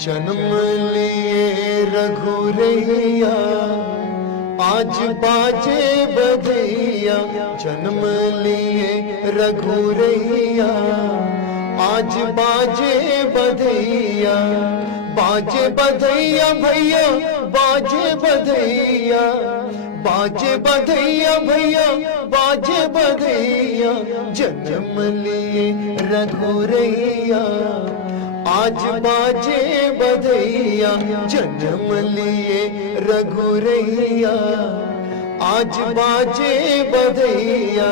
जन्म लिए रघुरैया आज बाजे बधैया। जन्म लिए रघुरैया आज बाजे बधैया। बाजे बधैया भैया बाजे बधैया। बाजे बधैया भैया बाजे बधैया। जन्म लिए रघुरैया आज बाजे बधैया। जन्म लिए रघुरैया आज बाजे बधैया।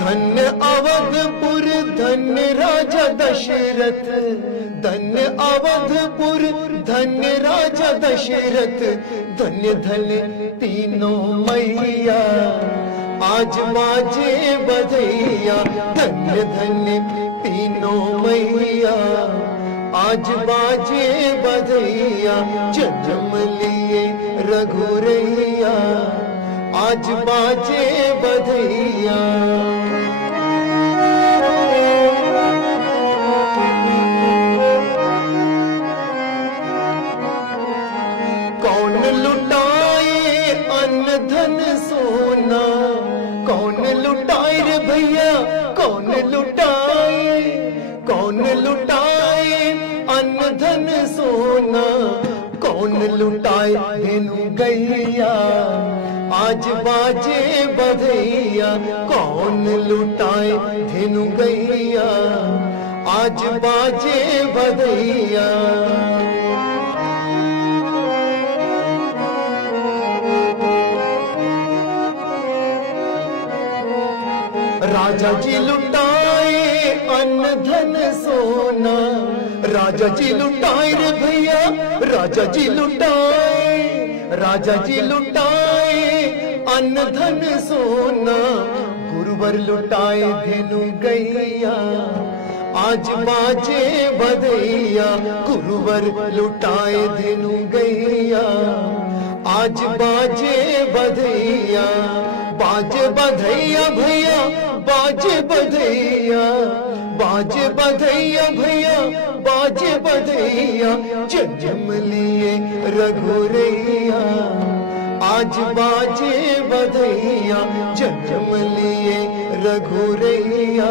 धन्य अवधपुर धन्य राजा दशरथ। धन्य अवधपुर धन्य राजा दशरथ। धन्य धन्य तीनों मैया आज बाजे बधैया। धन्य धन्य तीनों मैया आज बाजे बधैया। जन्म लिए रघुरैया आज बाजे बधैया। कौन लुटाए अन्न धन सोना। कौन लुटाए रे भैया कौन लुटाए। कौन लुटाए अन्न धन सोना। कौन लुटाए धेनु गैया आज बाजे बधैया। कौन लुटाए धेनु गैया आज बाजे बधैया। राजा जी लुटाए अन्न धन सोना। राजा जी लुटाए रे भैया राजा जी लुटाए। राजा जी लुटाए अन्न धन सोना। गुरुवर लुटाए धेनु गैया आज बाजे बधैया। गुरुवर लुटाए धेनु गैया आज बाजे बधैया। बाजे बधैया भैया बाजे बधैया। बाजे बधैया भैया बाजे बधैया। जन्म लिए रघुरैया आज बाजे बधैया। जन्म लिए रघुरैया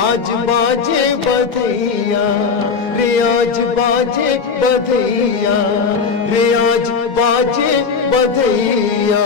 आज बाजे बधैया। रे आज बाजे बधैया। रे आज बाजे बधैया।